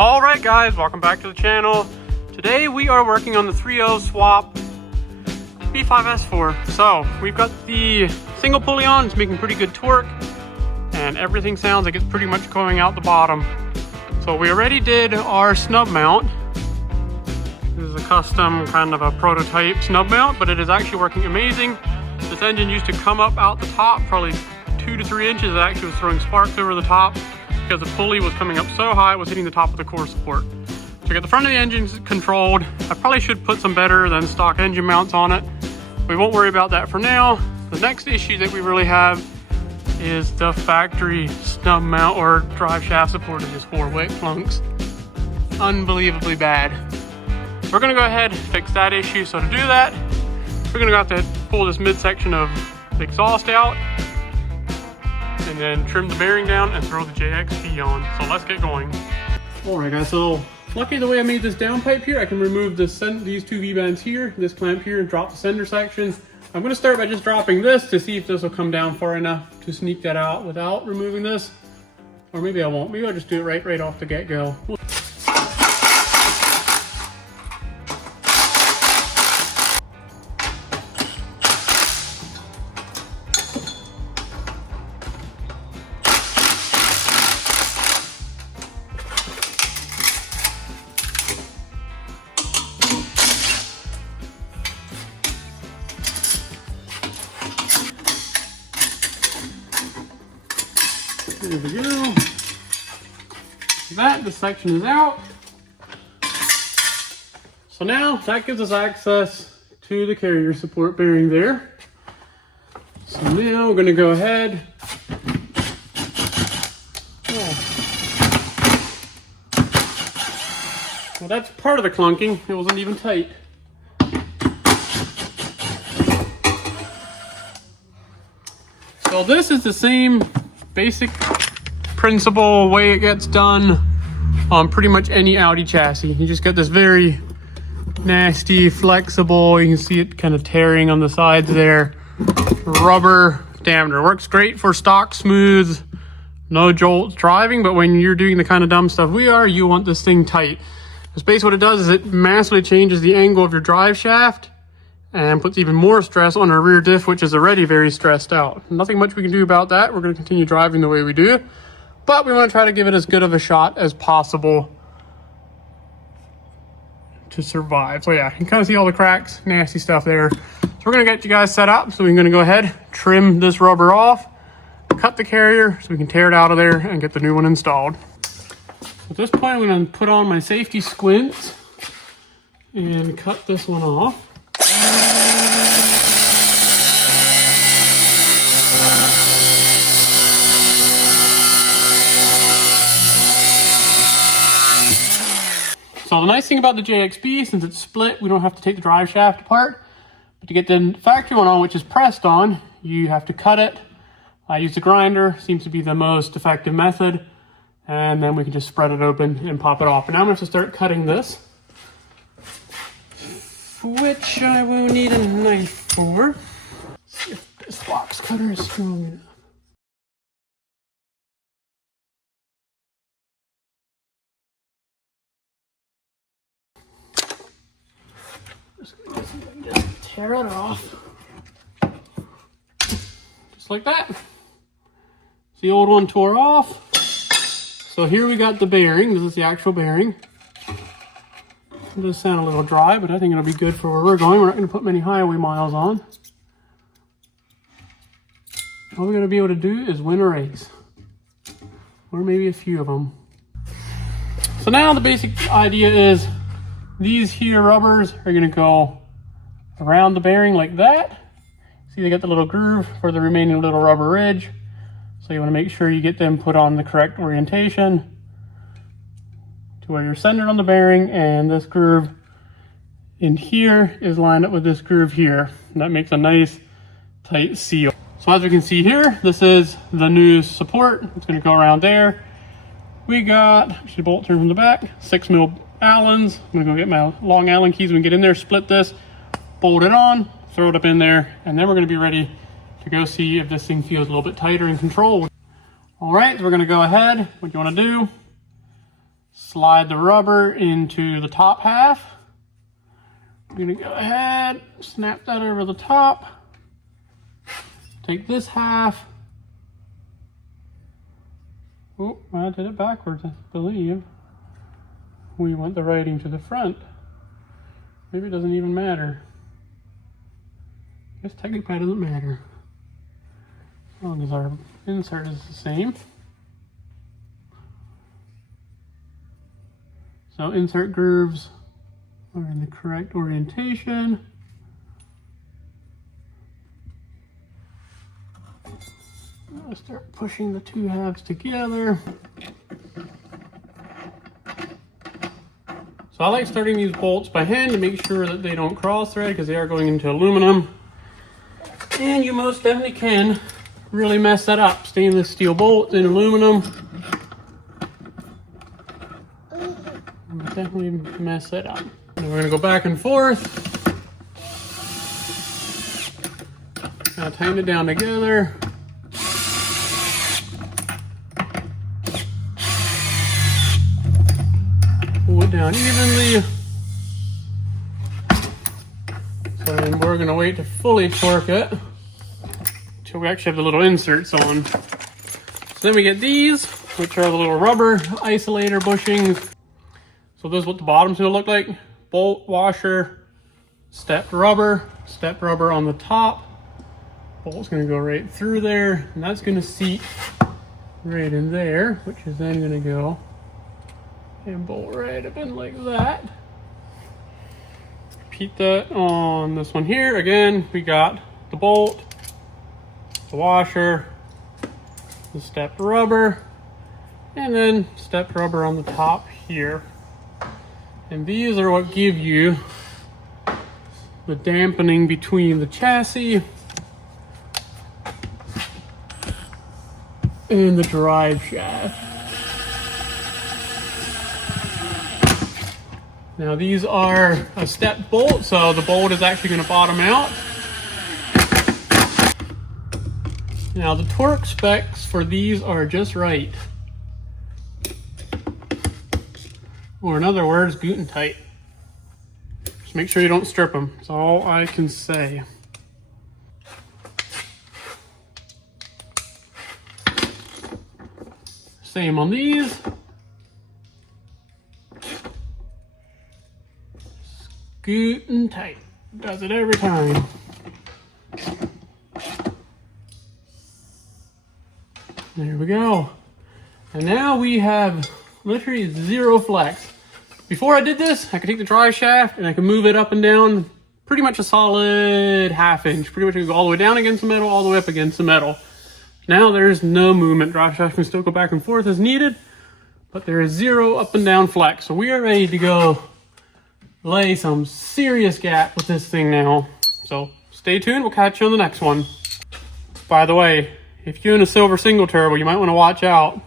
Alright guys, welcome back to the channel. Today we are working on the 3.0 swap B5 S4. So we've got the single pulley on, it's making pretty good torque, and everything sounds like it's pretty much going out the bottom. So we already did our snub mount. This is a custom kind of a prototype snub mount, but it is actually working amazing. This engine used to come up out the top probably 2 to 3 inches. It actually was throwing sparks over the top because the pulley was coming up so high it was hitting the top of the core support. So we got the front of the engine controlled. I probably should put some better than stock engine mounts on it. We won't worry about that for now. The next issue that we really have is the factory snub mount or drive shaft support of this 4-wick plunks. Unbelievably bad. We're gonna go ahead and fix that issue. So to do that, we're gonna have to pull this midsection of the exhaust out and then trim the bearing down and throw the JXB on. So let's get going. Alright guys, so lucky the way I made this downpipe here, I can remove these 2 V-bands here, this clamp here, and drop the sender section. I'm going to start by just dropping this to see if this will come down far enough to sneak that out without removing this. Or maybe I won't. Maybe I'll just do it right off the get-go. There we go. This section is out. So now that gives us access to the carrier support bearing there. So now we're going to go ahead. Well, that's part of the clunking. It wasn't even tight. So this is the same basic principle way it gets done on pretty much any Audi chassis. You just got this very nasty, flexible, you can see it kind of tearing on the sides there, rubber diameter. Works great for stock, smooth, no jolts driving, but when you're doing the kind of dumb stuff we are, you want this thing tight. Because basically what it does is it massively changes the angle of your drive shaft and puts even more stress on our rear diff, which is already very stressed out. Nothing much we can do about that. We're going to continue driving the way we do, but we want to try to give it as good of a shot as possible to survive. So yeah, you can kind of see all the cracks, nasty stuff there. So we're going to get you guys set up. So we're going to go ahead, trim this rubber off, cut the carrier so we can tear it out of there and get the new one installed. At this point, I'm going to put on my safety squints and cut this one off. So the nice thing about the JXB, since it's split, we don't have to take the drive shaft apart. But to get the factory one on, which is pressed on, you have to cut it. I use the grinder, seems to be the most effective method. And then we can just spread it open and pop it off. And now I'm going to have to start cutting this, which I will need a knife for. Let's see if this box cutter is strong enough. Just tear it off. Just like that. The old one tore off. So here we got the bearing. This is the actual bearing. It does sound a little dry, but I think it'll be good for where we're going. We're not going to put many highway miles on. All we're going to be able to do is win a race. Or maybe a few of them. So now the basic idea is these here rubbers are going to go around the bearing like that. See, they got the little groove for the remaining little rubber ridge. So you want to make sure you get them put on the correct orientation to where you're centered on the bearing, and this groove in here is lined up with this groove here. And that makes a nice tight seal. So as we can see here, this is the new support. It's going to go around there. We got, actually bolt turn from the back, 6mm Allens. I'm going to go get my long Allen keys. We can get in there, split this, bolt it on, throw it up in there, and then we're going to be ready to go see if this thing feels a little bit tighter in control. All right, so we're going to go ahead. What you want to do, slide the rubber into the top half. I'm gonna go ahead, snap that over the top. Take this half. Oh, I did it backwards, I believe. We want the writing to the front. Maybe it doesn't even matter. I guess technically it doesn't matter. As long as our insert is the same. So insert grooves are in the correct orientation. I'll start pushing the two halves together. So I like starting these bolts by hand to make sure that they don't cross thread because they are going into aluminum. And you most definitely can really mess that up. Stainless steel bolts in aluminum. Definitely mess that up. And we're gonna go back and forth. Now tighten it down together. Pull it down evenly. So then we're gonna wait to fully torque it until we actually have the little inserts on. So then we get these, which are the little rubber isolator bushings. So this is what the bottom's gonna look like. Bolt, washer, stepped rubber on the top. Bolt's gonna go right through there, and that's gonna seat right in there, which is then gonna go and bolt right up in like that. Repeat that on this one here. Again, we got the bolt, the washer, the stepped rubber, and then stepped rubber on the top here. And these are what give you the dampening between the chassis and the drive shaft. Now these are a step bolt, so the bolt is actually going to bottom out. Now the torque specs for these are just right. Or in other words, Guten tight. Just make sure you don't strip them. That's all I can say. Same on these. Guten tight. Does it every time. There we go. And now we have literally zero flex. Before I did this, I could take the drive shaft and I could move it up and down pretty much a solid ½ inch. Pretty much it could go all the way down against the metal, all the way up against the metal. Now there's no movement. Drive shaft can still go back and forth as needed, but there is zero up and down flex. So we are ready to go lay some serious gap with this thing now. So stay tuned, we'll catch you on the next one. By the way, if you're in a silver single turbo, you might want to watch out.